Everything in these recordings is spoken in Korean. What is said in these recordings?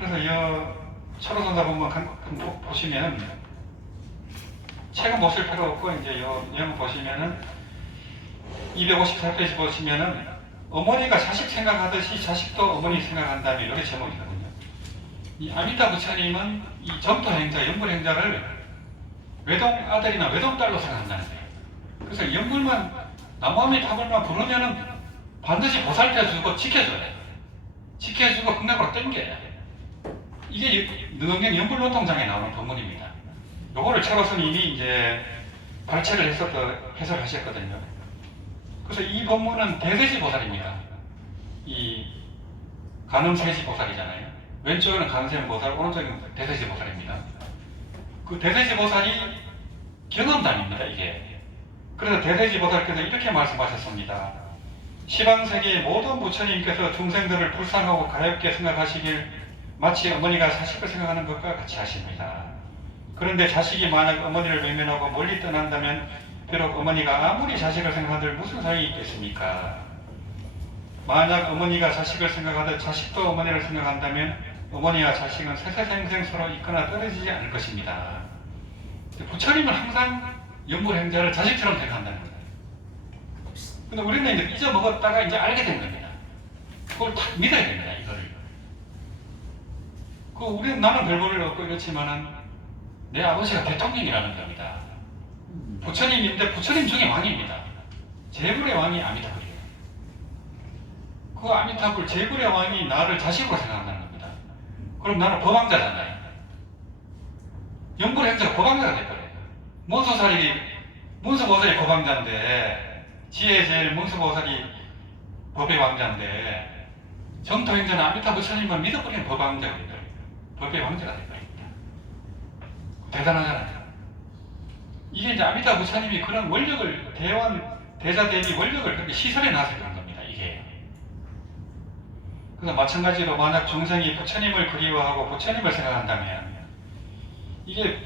그래서 이 철호선사 본문 보시면 책은 보실 필요 없고 이제 영 보시면은 254페이지 보시면은 어머니가 자식 생각하듯이 자식도 어머니 생각한다면 이렇게 제목이거든요. 이 아미타 부처님은 이 점토 행자, 연불 행자를 외동 아들이나 외동 딸로 생각한다는 거예요. 그래서 연불만 나무아미 타불만 부르면은 반드시 보살펴주고 지켜줘야 돼요. 지켜주고 극락으로 땡겨야 돼요. 이게 능경 연불론통장에 나오는 본문입니다. 요거를 철호 스님이 이제 발췌를 해석하셨거든요. 그래서 이 본문은 대세지 보살입니다. 이 간음세지 보살이잖아요. 왼쪽에는 간세음 보살, 오른쪽에는 대세지 보살입니다. 그 대세지 보살이 경험담입니다, 이게. 그래서 대세지 보살께서 이렇게 말씀하셨습니다. 시방세계의 모든 부처님께서 중생들을 불쌍하고 가엽게 생각하시길 마치 어머니가 자식을 생각하는 것과 같이 하십니다. 그런데 자식이 만약 어머니를 외면하고 멀리 떠난다면 비록 어머니가 아무리 자식을 생각하들 무슨 소용이 있겠습니까? 만약 어머니가 자식을 생각하듯 자식도 어머니를 생각한다면 어머니와 자식은 세세생생 서로 있거나 떨어지지 않을 것입니다. 부처님은 항상 연불행자를 자식처럼 생각한다는 거예요. 근데 우리는 이제 잊어먹었다가 이제 알게 된 겁니다. 그걸 딱 믿어야 됩니다, 이거를. 우리는 나는 별 볼일 없고 이렇지만은 내 아버지가 대통령이라는 겁니다. 부처님인데 부처님 중에 왕입니다. 제불의 왕이 아미타불이에요. 그 아미타불 제불의 왕이 나를 자식으로 생각한다는 겁니다. 그럼 나는 법왕자잖아요. 연불행자가 법왕자가 될거예요. 문수보살이 법왕자인데 지혜 제일 문수보살이 법의 왕자인데 정토행자는 아미타 부처님만 믿어버리는 법왕자가 될 거예요. 법의 왕자가 될 겁니다. 대단하잖아요. 이게 이제 아미타 부처님이 그런 원력을 대자 대비 원력을 그렇게 시설해 놔서 그런 겁니다. 이게. 그래서 마찬가지로 만약 중생이 부처님을 그리워하고 부처님을 생각한다면 이게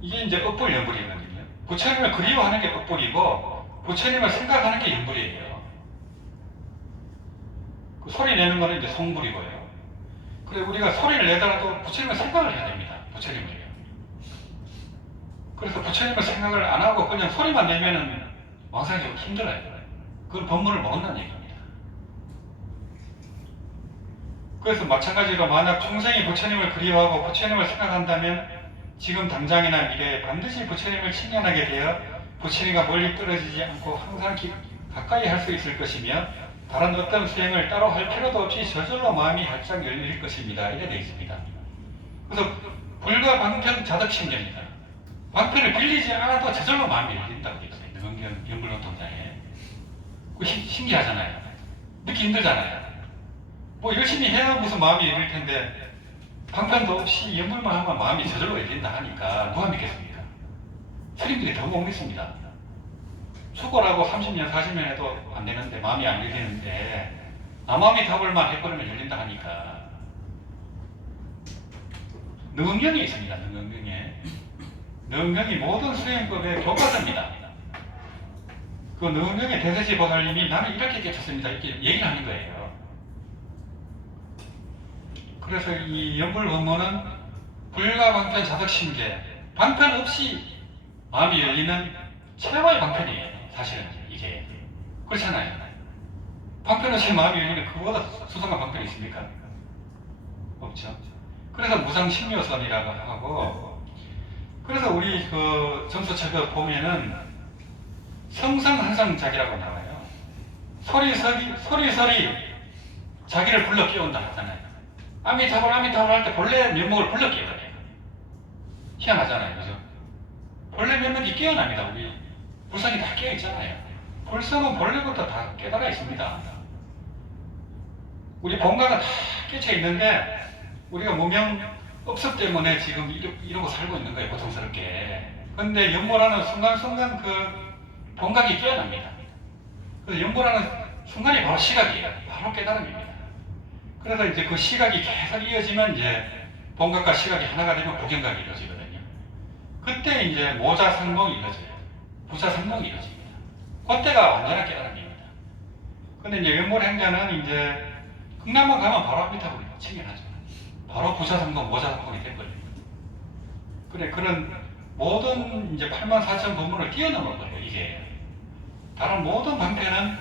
이제 업불 연불이거든요. 부처님을 그리워하는 게 업불이고 부처님을 생각하는 게 연불이에요. 그 소리 내는 거는 이제 성불이고요. 그래서 우리가 소리를 내더라도 부처님을 생각을 해야 됩니다. 부처님을요. 그래서 부처님을 생각을 안 하고 그냥 소리만 내면은 왕상이 좀 힘들어요. 그건 법문을 모른다는 얘기입니다. 그래서 마찬가지로 만약 중생이 부처님을 그리워하고 부처님을 생각한다면 지금 당장이나 미래에 반드시 부처님을 친견하게 되어 부처님과 멀리 떨어지지 않고 항상 가까이 할 수 있을 것이며 다른 어떤 수행을 따로 할 필요도 없이 저절로 마음이 활짝 열릴 것입니다. 이래 되어 있습니다. 그래서 불과 방편 자덕심경이다. 방편을 빌리지 않아도 저절로 마음이 열린다고 되어 있어요. 연불론통장에. 신기하잖아요. 느끼기 힘들잖아요. 뭐 열심히 해야 무슨 마음이 열릴 텐데 방편도 없이 연불만 하면 마음이 저절로 열린다 하니까 누가 믿겠습니까? 스님들이 더 못 믿습니다. 수고라고 30년, 40년 해도 안 되는데 마음이 안 열리는데 남마음이 답을만 해버리면 열린다 하니까 능경이 있습니다. 능경이 모든 수행법의 교과서입니다. 그 능경의 대세지 보살님이 나는 이렇게 깨쳤습니다. 이렇게 얘기를 하는 거예요. 그래서 이 연불법문은 불가방편 자덕심계 방편 없이 마음이 열리는 최고의 방편이에요. 사실은 이게 그렇잖아요. 방편 없이 마음이 열리는 그보다 수상한 방편이 있습니까? 없죠. 그래서 무상심묘선이라고 하고 그래서 우리 그 점수책을 보면은 성성한성자기라고 나와요. 소리소리 자기를 불러 깨운다 하잖아요. 아미타불 할 때 본래 면목을 불러 깨어요. 희한하잖아요. 그죠? 본래 면목이 깨어납니다. 우리 불성이 다 깨어있잖아요. 불성은 본래부터 다 깨달아 있습니다. 우리 본가가 다 깨쳐 있는데 우리가 무명 업습 때문에 지금 이러고 살고 있는 거예요. 고통스럽게. 근데 연보라는 순간순간 그 본각이 깨어납니다. 그래서 연보라는 순간이 바로 시각이에요. 바로 깨달음입니다. 그래서 이제 그 시각이 계속 이어지면 이제 본각과 시각이 하나가 되면 고경각이 이루어지거든요. 그때 이제 모자상봉이 이루어져요. 부자상봉이 이루어집니다. 그때가 완전한 깨달음입니다. 근데 이제 연불행자는 이제 극락만 가면 바로 아미타불이 챙겨나죠. 바로 부사상동, 모사상동이 돼버려요. 그래, 그런 모든 이제 84,000 법문을 뛰어넘은 거예요, 이게. 다른 모든 방패는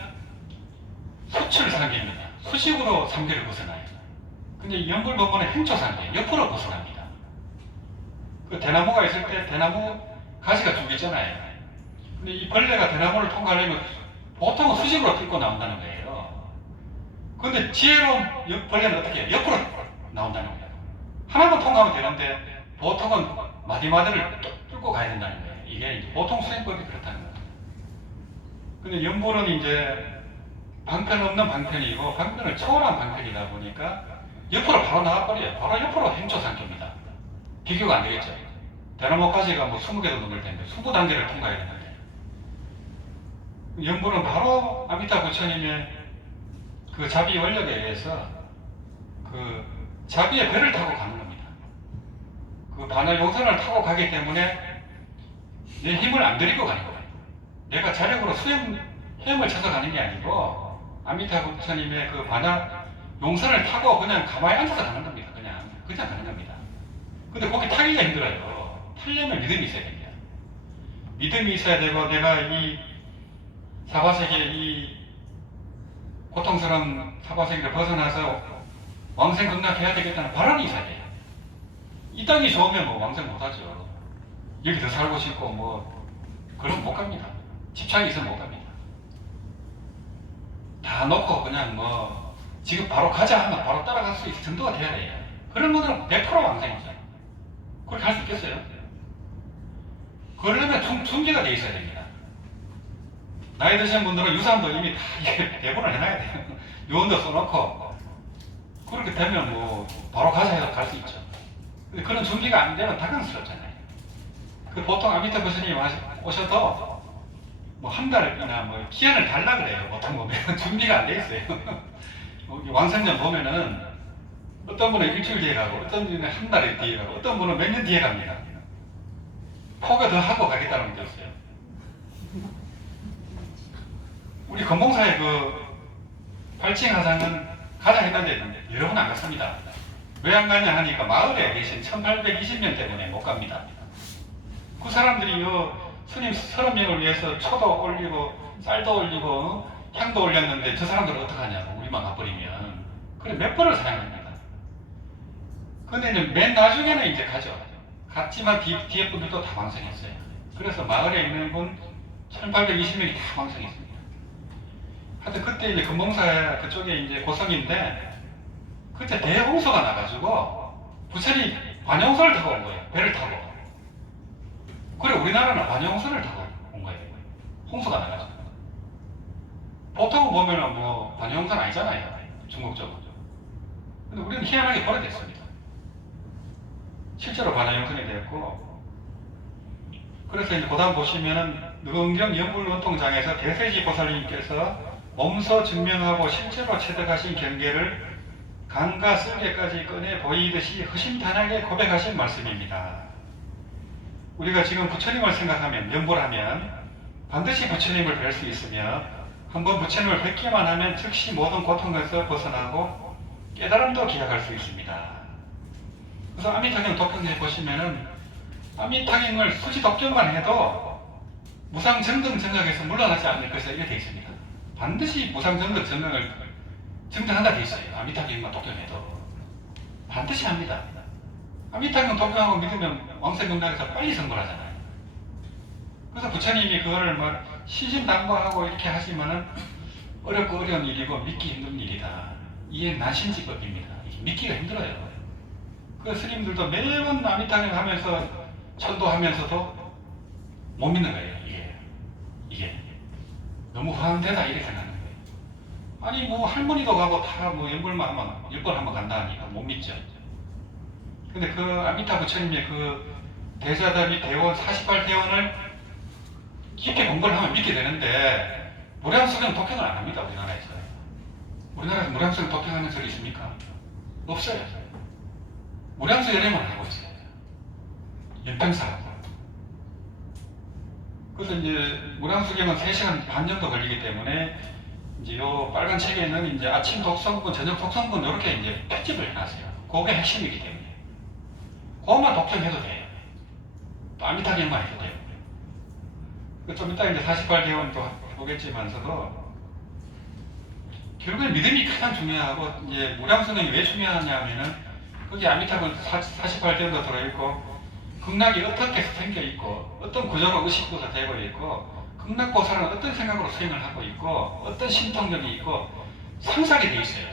수출상계입니다. 수식으로 상계를 벗어나요. 근데 이 연불 법문은 행초상계, 옆으로 벗어납니다. 그 대나무가 있을 때 대나무 가지가 쭉 있잖아요. 근데 이 벌레가 대나무를 통과하려면 보통은 수직으로 뚫고 나온다는 거예요. 근데 지혜로운 벌레는 어떻게 해요? 옆으로 나온다는 거예요. 하나만 통과하면 되는데 보통은 마디마디를 뚫고 가야 된다는 거예요. 이게 이제 보통 수행법이 그렇다는 거예요. 근데 연불은 이제 방편 없는 방편이고 방편을 초월한 방편이다 보니까 옆으로 바로 나와버려요. 바로 옆으로 행초상계입니다. 비교가 안 되겠죠. 대나무까지가 뭐 20개도 넘을 텐데 20단계를 통과해야 되는데 연불은 바로 아미타 부처님의 그 자비 원력에 의해서 그 자비의 배를 타고 가는 겁니다. 그 반야 용선을 타고 가기 때문에 내 힘을 안 들이고 가는 거예요. 내가 자력으로 헤엄을 쳐서 가는 게 아니고 아미타 부처님의 그 반야 용선을 타고 그냥 가만히 앉아서 가는 겁니다. 그냥 가는 겁니다. 근데 거기 타기가 힘들어요. 타려면 믿음이 있어야 됩니다. 믿음이 있어야 되고 내가 이 사바세계 이 고통스러운 사바세계를 벗어나서 왕생극락해야 되겠다는 바람이 있어야 돼요. 이 땅이 좋으면 뭐 왕생 못하죠. 여기 더 살고 싶고 뭐 그럼 못 갑니다. 집착이 있으면 못 갑니다. 다 놓고 그냥 뭐 지금 바로 가자 하면 바로 따라갈 수 있을 정도가 돼야 돼요. 그런 분들은 100% 왕생이죠. 그렇게 할 수 있겠어요? 그러려면 중계가 돼 있어야 됩니다. 나이 드신 분들은 유산도 이미 다 이게 대본을 해놔야 돼요. 요원도 써놓고 그렇게 되면 뭐 바로 가자 해서 갈 수 있죠. 근데 그런 준비가 안 되면 당황스럽잖아요. 그 보통 아미타 부처님 오셔도 뭐 한 달이나 뭐 기한을 달라 그래요. 보통 보면 준비가 안 돼 있어요. 왕생전 보면은 어떤 분은 일주일 뒤에 가고 어떤 분은 한 달 뒤에 가고 어떤 분은 몇 년 뒤에 갑니다. 포교 더 하고 가겠다는 분도 있어요. 우리 건봉사의 그 발칭하상은 가자 했는데 여러 번 안 갔습니다. 왜 안 가냐 하니까 마을에 계신 1820명 때문에 못 갑니다. 그 사람들이 스님 30명을 위해서 초도 올리고 쌀도 올리고 향도 올렸는데 저 사람들은 어떡하냐고 우리만 가버리면 그래 몇 번을 사용합니다. 근데 이제 맨 나중에는 이제 가죠. 갔지만 뒤에 분들도 다 왕성했어요. 그래서 마을에 있는 분 1820명이 다 왕성했습니다. 하여튼 그때 이제 금봉사 그쪽에 이제 고성인데 그때 대홍수가 나가지고 부처님 관용선을 타고 온 거예요. 배를 타고. 그래 우리나라는 관용선을 타고 온 거예요. 홍수가 나가지고. 보통 보면은 뭐 관용선 아니잖아요. 중국 쪽은. 근데 우리는 희한하게 버려졌습니다. 실제로 관용선이 되었고 그래서 이제 고단 보시면은 느경경 연불원통장에서 대세지 보살님께서 몸소 증명하고 실제로 체득하신 경계를 강과 쓸개까지 꺼내 보이듯이 허심탄회하게 고백하신 말씀입니다. 우리가 지금 부처님을 생각하면 연불하면 반드시 부처님을 뵐 수 있으며 한번 부처님을 뵙기만 하면 즉시 모든 고통에서 벗어나고 깨달음도 기약할 수 있습니다. 그래서 아미타경 독경에 보시면은 아미타경을 수지 독경만 해도 무상정등 정각에서 물러나지 않을 것이라 이렇게 되어 있습니다. 반드시 무상정등 정각을 정등한다 되어 있어요. 아미타경만 독경해도 반드시 합니다. 아미타경 독경하고 믿으면 왕생극락에서 빨리 성불하잖아요. 그래서 부처님이 그거를 막 신신당부하고 이렇게 하시면은 어렵고 어려운 일이고 믿기 힘든 일이다. 이게 난신지법입니다. 이게 믿기가 힘들어요. 그 스님들도 매번 아미타경 하면서 천도하면서도 못 믿는 거예요. 이게 너무 화한되다 이렇게 생각하는 거예요. 아니 뭐 할머니도 가고 다 뭐 연불만 하면 10번 한번 간다 하니까 못 믿죠. 근데 그 아미타 부처님의 그 대자답이 대원 48대원을 깊게 공부를 하면 믿게 되는데 무량수경 독행을 안 합니다. 우리나라에서. 우리나라에서 무량수경 독행하는 적이 있습니까? 없어요. 무량수 열애만 하고 있어요. 연평사하고. 그래서 이제 무량수경은 3시간 반 정도 걸리기 때문에 이제 요 빨간 책에는 이제 아침 독성분, 저녁 독성분 이렇게 이제 편집을 해놨어요. 그게 핵심이기 때문에 그것만 독점해도 돼요. 또 아미타경만 해도 돼요. 좀 이따 이제 48개월도 보겠지만서도 결국엔 믿음이 가장 중요하고, 이제 무량성령이 왜 중요하냐면은 거기 아미타불 48대원도 들어있고, 극락이 어떻게 생겨 있고, 어떤 구조로 의식구가 되고 있고, 극락보살은 어떤 생각으로 수행을 하고 있고, 어떤 신통력이 있고, 상상이 돼 있어요.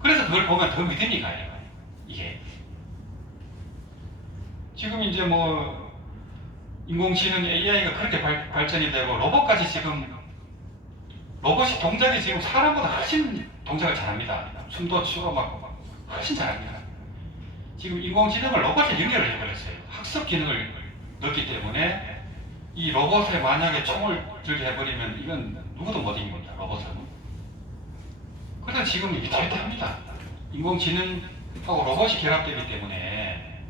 그래서 그걸 보면 더 믿음이 가요. 이게 지금 이제 뭐 인공지능 AI가 그렇게 발전이 되고, 로봇까지 지금 로봇이 동작이 지금 사람보다 훨씬 동작을 잘합니다. 춤도 추고 막 훨씬 잘합니다. 지금 인공지능을 로봇에 연결을 해버렸어요. 학습 기능을 넣기 때문에 이 로봇에 만약에 총을 들게 해버리면 이건 누구도 못 이깁니다. 로봇은. 그래서 지금 이게 대단합니다. 인공지능하고 로봇이 결합되기 때문에.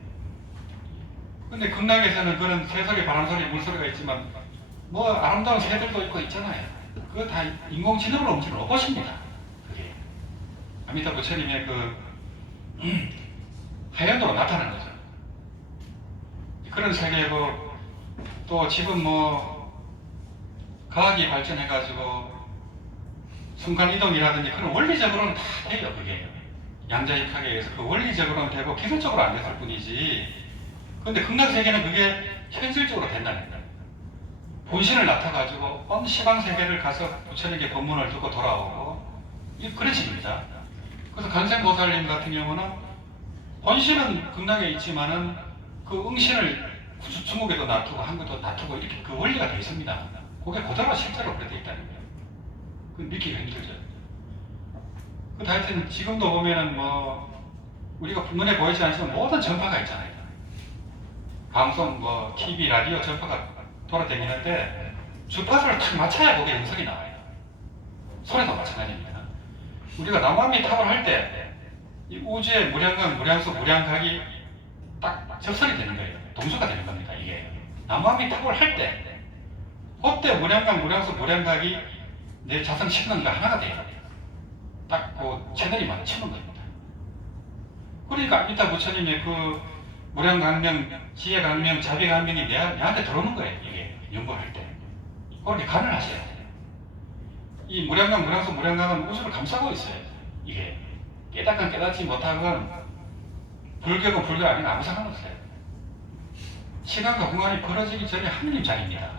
근데 극락에서는 그런 새소리, 바람소리, 물소리가 있지만 뭐 아름다운 새들도 있고 있잖아요. 그거 다 인공지능으로 움직이는 로봇입니다. 그게 아미타 부처님의 그 하연으로 나타난 거죠. 그런 세계고, 또 지금 뭐 과학이 발전해가지고 순간이동이라든지 그런 원리적으로는 다 돼요. 그게 양자역학에 의해서 그 원리적으로는 되고 기술적으로 안 됐을 뿐이지. 근데 극락세계는 그게 현실적으로 된다는 거예요. 본신을 나타가지고 시방세계를 가서 부처님께 법문을 듣고 돌아오고, 이게 그런 식입니다. 그래서 간생보살님 같은 경우는 본신은 극락에 있지만은 그 응신을 중국에도 놔두고 한국에도 놔두고 이렇게 그 원리가 되어 있습니다. 그게 그대로 실제로 그렇게 되어 있다는 거예요. 그 믿기가 힘들죠. 그 하여튼 지금도 보면은 뭐 우리가 눈에 보이지 않지만 모든 전파가 있잖아요. 방송, 뭐 TV, 라디오 전파가 돌아다니는데 주파수를 탁 맞춰야 거기에 음성이 나와요. 소리도 마찬가지입니다. 우리가 남한미 탑을 할 때 이 우주의 무량각, 무량수, 무량각이 딱 접선이 되는 거예요. 동수가 되는 겁니다. 이게 남한미 탑을 할 때 그때 무량각, 무량수, 무량각이 내 자성 신능과 하나가 돼요. 딱 그 채널이 맞추는 겁니다. 그러니까 아미타 부처님의 그 무량강명, 지혜강명, 자비강명이 내한테 들어오는 거예요. 이게 연구할 때 그렇게 간을 하셔야 돼요. 이 무량강, 무량수, 무량각은 우주를 감싸고 있어요. 이게 깨닫건 깨닫지 못하건 불교건 불교 아니면 아무 상관없어요. 시간과 공간이 벌어지기 전에 하느님 자리입니다.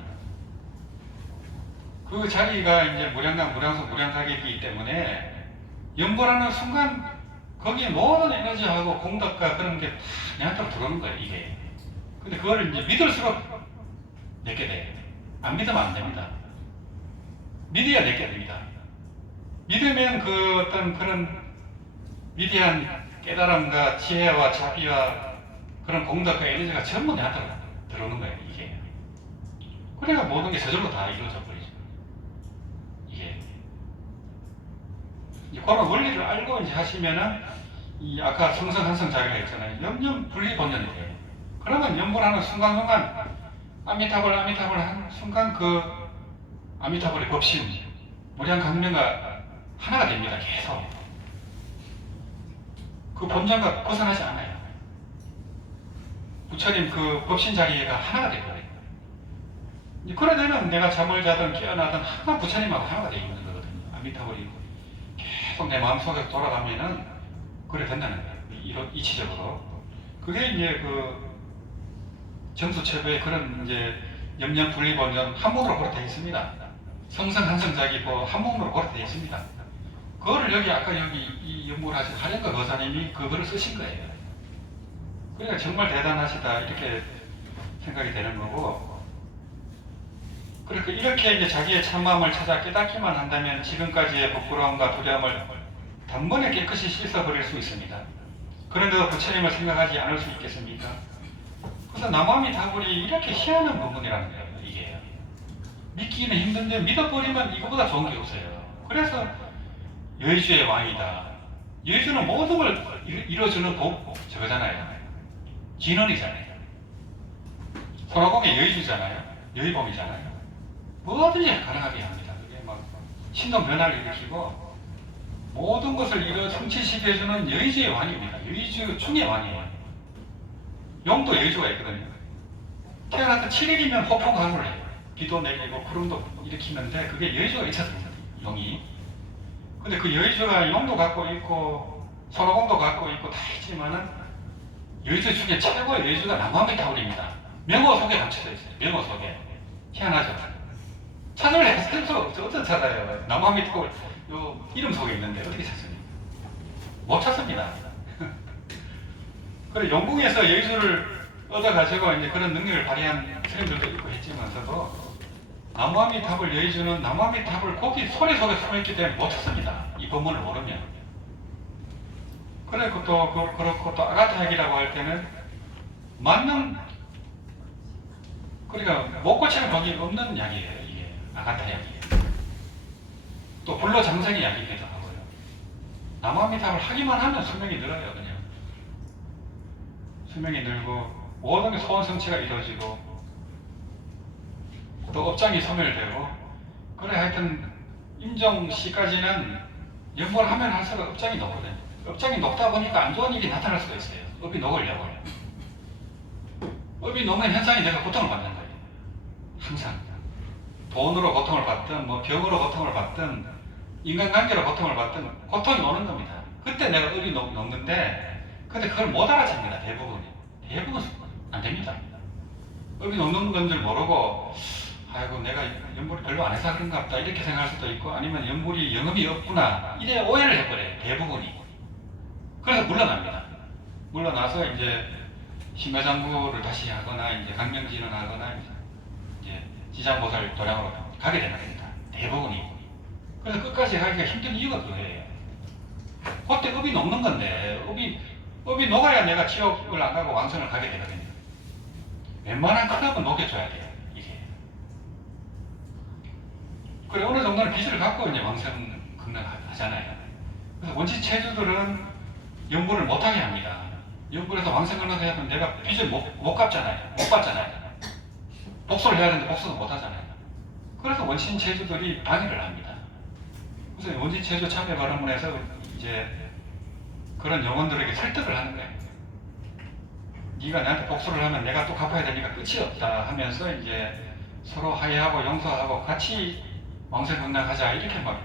그 자리가 이제 무량강, 무량수, 무량각이기 때문에 연보라는 순간 거기에 모든 에너지하고 공덕과 그런 게 다 내한테로 들어오는 거예요. 이게. 근데 그걸 이제 믿을수록 내게 돼요. 안 믿으면 안 됩니다. 믿어야 내게 됩니다. 믿으면 그 어떤 그런 위대한 깨달음과 지혜와 자비와 그런 공덕과 에너지가 전부 내한테 들어오는 거예요. 이게. 그래야 모든 게 저절로 다 이루어져 버리죠. 이게. 이제 그런 원리를 알고 이제 하시면은 이 아까 성성한성 자기가 있잖아요. 염염 분리본전이 돼요. 그러면 염불하는 순간순간 아미타불 한 순간 그 아미타불의 법신 무량강명과 하나가 됩니다. 계속. 그 본전과 벗어나지 않아요. 부처님 그 법신 자리가 하나가 되거든요. 그래 되면 내가 잠을 자든 깨어나든 항상 부처님하고 하나가 되어 있는 거거든요. 아미타불이 계속 내 마음속에 돌아가면은 그래 된다는 거예요. 이치적으로. 그게 이제 그 정수체부의 그런 이제 염려 분리본전 한문으로 그렇게 되어 있습니다. 성성한성자기 뭐 한문으로 그렇게 되어 있습니다. 그거를 여기 아까 여기 이 연구를 하신 하령과 거사님이 그거를 쓰신 거예요. 그러니까 정말 대단하시다 이렇게 생각이 되는 거고, 그러니까 이렇게 이제 자기의 참마음을 찾아 깨닫기만 한다면 지금까지의 부끄러움과 두려움을 단번에 깨끗이 씻어버릴 수 있습니다. 그런데도 부처님을 생각하지 않을 수 있겠습니까? 그래서 남아미 다불이 이렇게 희한한 부분이라는 거예요. 이게 믿기는 힘든데 믿어버리면 이거보다 좋은 게 없어요. 그래서 여의주의 왕이다. 여의주는 모든 걸 이뤄주는 저거잖아요. 진원이잖아요. 손오공이 여의주잖아요. 여의봉이잖아요. 뭐든지 가능하게 합니다. 그게 막 신동 변화를 일으키고 모든 것을 이뤄 성취시켜주는 여의주의 왕입니다. 여의주 중의 왕이에요. 용도 여의주가 있거든요. 태어나서 7일이면 폭풍 강우를 해요. 비도 내리고 구름도 일으키는데 그게 여의주가 있었습니다. 용이. 근데 그 여의주가 용도 갖고 있고 손오공도 갖고 있고 다 있지만은 여의주 중에 최고의 여의주가 나무아미타불입니다. 명호 속에 감춰져 있어요. 명호 속에. 희한하죠. 찾을 수가 없죠. 어떻게 찾아요? 나무아미타불 요 이름 속에 있는데 어떻게 찾습니까? 못 찾습니다. 그래 영국에서 여의주를 얻어가지고 이제 그런 능력을 발휘한 스님들도 있고 했지만서도 나무아미타불 여의주는 나무아미타불 고기 소리 속에 숨어있기 때문에 못 찾습니다. 이 법문을 모르면. 그래 그렇고 또 아가타약이라고 할 때는 만능 그러니까 못 고치는 법이 없는 약이에요. 이게 아가타약이에요. 또 불로 장생의 약이기도 하고요. 나무아미타불 하기만 하면 수명이 늘어요. 그냥 수명이 늘고 모든 게 소원 성취가 이루어지고 또 업장이 소멸되고 그래 하여튼 임종시까지는 연보를 하면 할수록 업장이 높거든요. 업장이 높다 보니까 안 좋은 일이 나타날 수가 있어요. 업이 녹으려고. 업이 녹는 현상이 내가 고통을 받는 거예요. 항상 돈으로 고통을 받든 뭐 병으로 고통을 받든 인간관계로 고통을 받든 고통이 오는 겁니다. 그때 내가 업이 녹는데 근데 그걸 못 알아챕니다. 대부분 안 됩니다. 업이 녹는 건 줄 모르고 아이고 내가 연불이 별로 안 해서 그런가 보다 이렇게 생각할 수도 있고 아니면 연불이 영업이 없구나 이래 오해를 해버려요. 대부분이. 그래서 물러납니다. 물러나서 이제 심야장구를 다시 하거나 이제 강명진을 하거나 이제 지장보살 도량으로 가게 되는 겁니다. 대부분이. 그래서 끝까지 가기가 힘든 이유가 그거예요. 그때 업이 녹는 건데 업이 녹아야 내가 지옥을 안 가고 왕선을 가게 되거든요. 웬만한 큰 업은 녹여줘야 돼요. 이게. 그래 어느 정도는 빚을 갖고 이제 왕선 극락하잖아요. 그래서 원치 체주들은 연불을 못하게 합니다. 연불에서 왕선 극락하면 내가 빚을 못 갚잖아요. 못 받잖아요. 복수를 해야 되는데 복수도 못 하잖아요. 그래서 원신 체주들이 방해를 합니다. 그래서 원신 체주 참여 발언문에서 이제 그런 영혼들에게 설득을 하는 거예요. 네가 나한테 복수를 하면 내가 또 갚아야 되니까 끝이 없다 하면서 이제 서로 화해하고 용서하고 같이 왕생극락하자 이렇게 막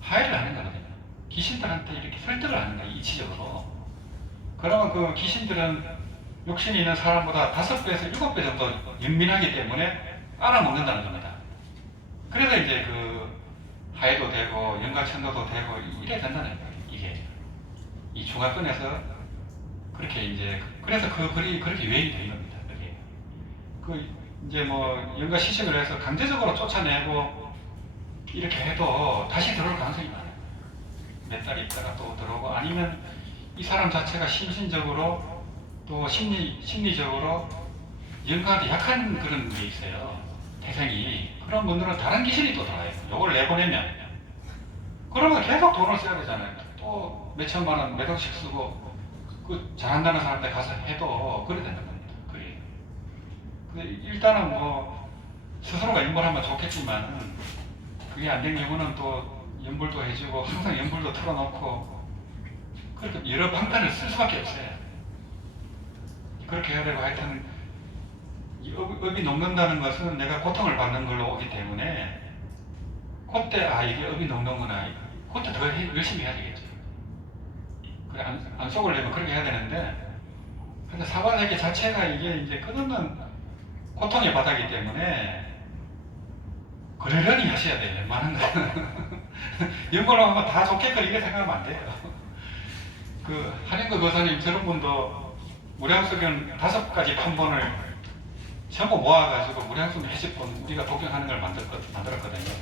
화해를 하는 거거든요. 귀신들한테 이렇게 설득을 하는 거예요. 이치적으로. 그러면 그 귀신들은 욕심이 있는 사람보다 5배에서 7배 정도 연민하기 때문에 알아먹는다는 겁니다. 그래서 이제 화해도 되고 영가천도도 되고 이래 된다는 거예요. 이게 이 중화권에서 그렇게 이제 그래서 글이 그렇게 유행이 된 겁니다. 그게 이제 뭐 영가 시식을 해서 강제적으로 쫓아내고 이렇게 해도 다시 들어올 가능성이 많아요. 몇 달 있다가 또 들어오고 아니면 이 사람 자체가 심신적으로 또 심리적으로 영가한테 약한 그런 게 있어요. 태생이. 그런 분들은 다른 귀신이 또 들어와요. 요걸 내보내면 그러면 계속 돈을 써야 되잖아요. 또 몇천만 원, 몇 억씩 쓰고 그 잘한다는 사람한테 가서 해도 그래 된다는 겁니다. 그게. 근데 일단은 뭐 스스로가 연불하면 좋겠지만 그게 안 된 경우는 또 연불도 해주고 항상 연불도 틀어놓고 그렇게 여러 방편을 쓸 수밖에 없어요. 그렇게 해야 되고 하여튼 이 업이 녹는다는 것은 내가 고통을 받는 걸로 오기 때문에 그때 이게 업이 녹는구나 그때 더 열심히 해야 되겠죠. 그래 안 속으려면 그렇게 해야 되는데 근데 사바세계 자체가 이게 이제 끝없는 고통의 바다이기 때문에 그러려니 하셔야 돼요. 웬만한 거는 연구를 하면 다 좋겠거리 이렇게 생각하면 안 돼요. 한인구 거사님 저런 분도 무량수경 5가지 판본을 전부 모아가지고 무량수 해집본 우리가 독경하는 걸 만들었거든요.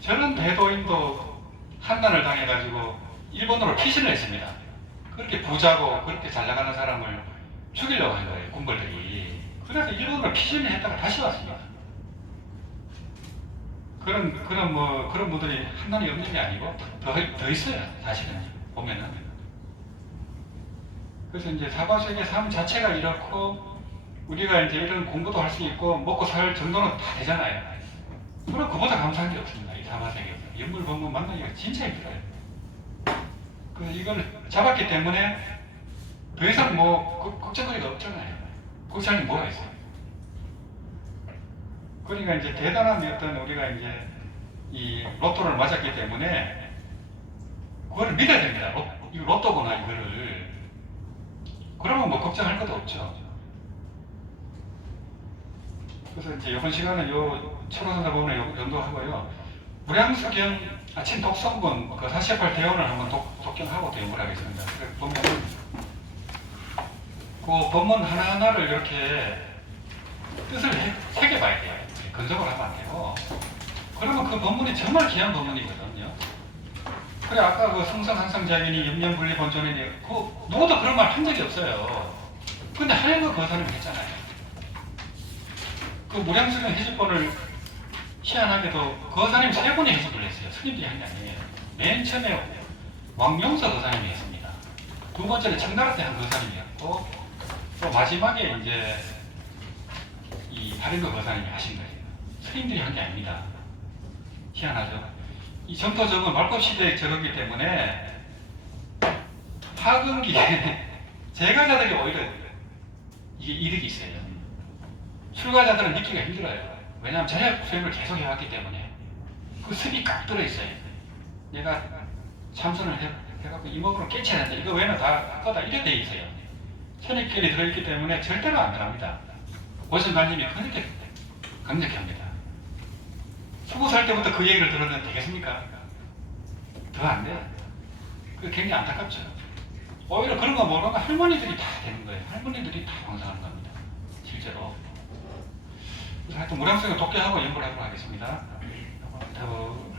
저런 대도인도 한난을 당해가지고 일본으로 피신을 했습니다. 그렇게 부자고 그렇게 잘 나가는 사람을 죽이려고 한 거예요. 군벌들이. 그래서 일본으로 피신을 했다가 다시 왔습니다. 그런 분들이 한난이 없는 게 아니고 더 있어요. 사실은 보면은. 그래서 이제 사바세계 삶 자체가 이렇고 우리가 이제 이런 공부도 할 수 있고 먹고 살 정도는 다 되잖아요. 그럼 그보다 감사한 게 없습니다. 이 사바세계에서. 연불 법문 만나기가 진짜 힘들어요. 이걸 잡았기 때문에 더 이상 뭐 걱정거리가 없잖아요. 걱정이 뭐가 있어요? 그러니까 이제 대단한 어떤 우리가 이제 이 로또를 맞았기 때문에 그거를 믿어야 됩니다. 이 로또구나 이거를. 그러면 뭐 걱정할 것도 없죠. 그래서 이제 이번 시간은 요 철호선사 부분을 요 정도 하고요. 무량수경 아침 독성본 그 48 대원을 한번 독경하고 또 연구를 하겠습니다. 보면은 그 본문 하나하나를 이렇게 뜻을 새겨봐야 돼요. 근접을 하면 안 되고. 그러면 그 본문이 정말 귀한 본문이거든요. 그래 아까 그 성성항상자기니 염려분리 본존이니 그 누구도 그런 말 한 적이 없어요. 근데 하얀 거 사람이 했잖아요. 그 무량수경 해집본을 희한하게도 거사님 3분이 해집을 했어요. 스님들이 한 게 아니에요. 맨 처음에 왕명서 거사님이 했습니다. 두 번째는 청나라 때 한 거사님이었고 또 마지막에 이제 이 다른거 거사님이 하신 거예요. 스님들이 한 게 아닙니다. 희한하죠. 이 점토적은 말법시대의 저거기 때문에 하근기에 제가자들이 오히려 이게 이득이 있어요. 출가자들은 믿기가 힘들어요. 왜냐하면 자력 수행을 계속 해왔기 때문에 그 습이 깍 들어있어요. 내가 참선을 해갖고 이목으로 깨쳐야 된다. 이거 외에는 다 거다 이래 돼 있어요. 선입견이 들어있기 때문에 절대로 안 들어갑니다. 보선관님이 그렇게 강력히 합니다. 20살 때부터 그 얘기를 들었는데 되겠습니까? 더 안 돼요. 그게 굉장히 안타깝죠. 오히려 그런 거 모르면 할머니들이 다 되는 거예요. 할머니들이 다 방송하는 겁니다. 실제로. 그래서 하여튼 무량수경 독해하고 연구를 하도록 하겠습니다. 더